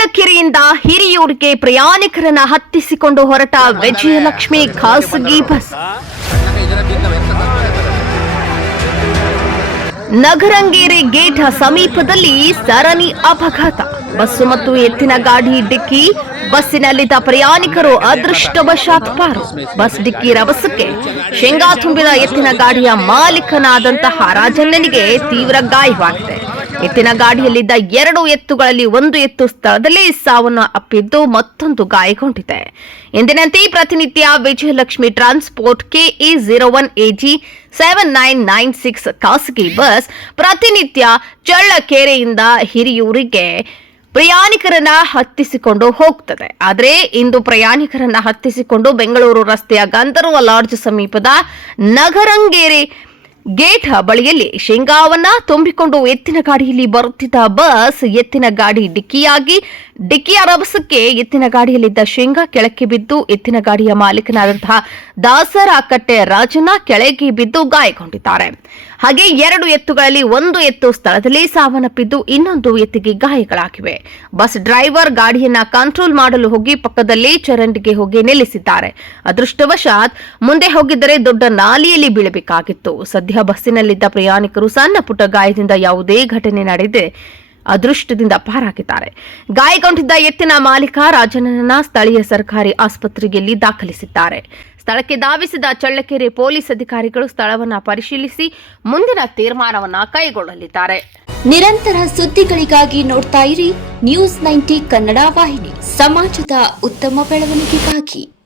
ಚಳ್ಳಕೆರೆಯಿಂದ ಹಿರಿಯೂರಿಗೆ ಪ್ರಯಾಣಿಕರನ್ನ ಹತ್ತಿಸಿಕೊಂಡು ಹೊರಟ ವಿಜಯಲಕ್ಷ್ಮಿ ಖಾಸಗಿ bus. ನಗರಂಗೇರಿ gate ಸಮೀಪದಲ್ಲಿ ಸರಣಿ ಅಪಘಾತ. ಬಸ್ಸು ಮತ್ತು ಎತ್ತಿನ ಗಾಡಿ ಡಿಕ್ಕಿ, ಬಸ್ಸಿನಲ್ಲಿದ್ದ ಪ್ರಯಾಣಿಕರು ಅದೃಷ್ಟವಶಾತ್ ಪಾರು. ಬಸ್ ಡಿಕ್ಕಿ ರಭಸಕ್ಕೆ ಶೇಂಗಾ ತುಂಬಿದ ಎತ್ತಿನ ಗಾಡಿಯ ಮಾಲೀಕನಾದಂತಹ ರಾಜಣ್ಣನಿಗೆ ತೀವ್ರ ಗಾಯವಾಗಿದೆ. ಎತ್ತಿನ ಗಾಡಿಯಲ್ಲಿದ್ದ ಎರಡು ಎತ್ತುಗಳಲ್ಲಿ ಒಂದು ಎತ್ತು ಸ್ಥಳದಲ್ಲಿ ಸಾವನ್ನು ಅಪ್ಪಿದ್ದು ಮತ್ತೊಂದು ಗಾಯಗೊಂಡಿದೆ. ಎಂದಿನಂತೆ ಪ್ರತಿನಿತ್ಯ Vijayalakshmi transport KE zero one AG seven nine nine six ಖಾಸಗಿ ಬಸ್ ಪ್ರತಿನಿತ್ಯ ಚಳ್ಳಕೆರೆಯಿಂದ ಹಿರಿಯೂರಿಗೆ ಪ್ರಯಾಣಿಕರನ್ನ ಹತ್ತಿಸಿಕೊಂಡು ಹೋಗ್ತದೆ. ಆದರೆ ಇಂದು ಪ್ರಯಾಣಿಕರನ್ನ ಹತ್ತಿಸಿಕೊಂಡು ಬೆಂಗಳೂರು ರಸ್ತೆಯ ಗಂಧರ್ವ ಲಾಡ್ಜ್ ಸಮೀಪದ ನಗರಂಗೇರಿ ಗೇಟ್ ಬಳಿಯಲ್ಲಿ ಶೇಂಗಾವನ್ನ ತುಂಬಿಕೊಂಡು ಎತ್ತಿನ ಗಾಡಿಯಲ್ಲಿ ಬರುತ್ತಿದ್ದ ಬಸ್ ಎತ್ತಿನ ಗಾಡಿ ಡಿಕ್ಕಿಯಾಗಿ ಡಿಕ್ಕಿಯ ರಭಸಕ್ಕೆ ಎತ್ತಿನ ಗಾಡಿಯಲ್ಲಿದ್ದ ಶೇಂಗಾ ಕೆಳಕ್ಕೆ ಬಿದ್ದು ಎತ್ತಿನ ಗಾಡಿಯ ಮಾಲೀಕನಾದಂತಹ ದಾಸರ ಕಟ್ಟೆ ರಾಜನ ಕೆಳಗೆ ಬಿದ್ದು ಗಾಯಗೊಂಡಿದ್ದಾರೆ. ಹಾಗೆ ಎರಡು ಎತ್ತುಗಳಲ್ಲಿ ಒಂದು ಎತ್ತು ಸ್ಥಳದಲ್ಲಿ ಸಾವನ್ನಪ್ಪಿದ್ದು ಇನ್ನೊಂದು ಎತ್ತಿಗೆ ಗಾಯಗಳಾಗಿವೆ. ಬಸ್ ಡ್ರೈವರ್ ಗಾಡಿಯನ್ನ ಕಂಟ್ರೋಲ್ ಮಾಡಲು ಹೋಗಿ ಪಕ್ಕದಲ್ಲೇ ಚರಂಡಿಗೆ ಹೋಗಿ ನಿಲ್ಲಿಸಿದ್ದಾರೆ. ಅದೃಷ್ಟವಶಾತ್ ಮುಂದೆ ಹೋಗಿದ್ದರೆ ದೊಡ್ಡ ನಾಲಿಯಲ್ಲಿ ಬೀಳಬೇಕಾಗಿತ್ತು. ಸದ್ಯ ಬಸ್ಸಿನಲ್ಲಿದ್ದ ಪ್ರಯಾಣಿಕರು ಸಣ್ಣ ಪುಟ್ಟ ಗಾಯದಿಂದ ಯಾವುದೇ ಘಟನೆ ನಡೆದೇ ಅದೃಷ್ಟದಿಂದ ಪಾರಾಗಿದ್ದಾರೆ. ಗಾಯಗೊಂಡಿದ್ದ ಎತ್ತಿನ ಮಾಲೀಕ ರಾಜನನ್ನ ಸ್ಥಳೀಯ ಸರ್ಕಾರಿ ಆಸ್ಪತ್ರೆಯಲ್ಲಿ ದಾಖಲಿಸಿದ್ದಾರೆ. ಸ್ಥಳಕ್ಕೆ ಧಾವಿಸಿದ ಚಳ್ಳಕೆರೆ ಪೊಲೀಸ್ ಅಧಿಕಾರಿಗಳು ಸ್ಥಳವನ್ನ ಪರಿಶೀಲಿಸಿ ಮುಂದಿನ ತೀರ್ಮಾನವನ್ನ ಕೈಗೊಳ್ಳಲಿದ್ದಾರೆ. ನಿರಂತರ ಸುದ್ದಿಗಳಿಗಾಗಿ ನೋಡ್ತಾ ಇರಿ ನ್ಯೂಸ್ ನೈಂಟಿ ಕನ್ನಡ ವಾಹಿನಿ. ಸಮಾಜದ ಉತ್ತಮ ಬೆಳವಣಿಗೆಗಾಗಿ.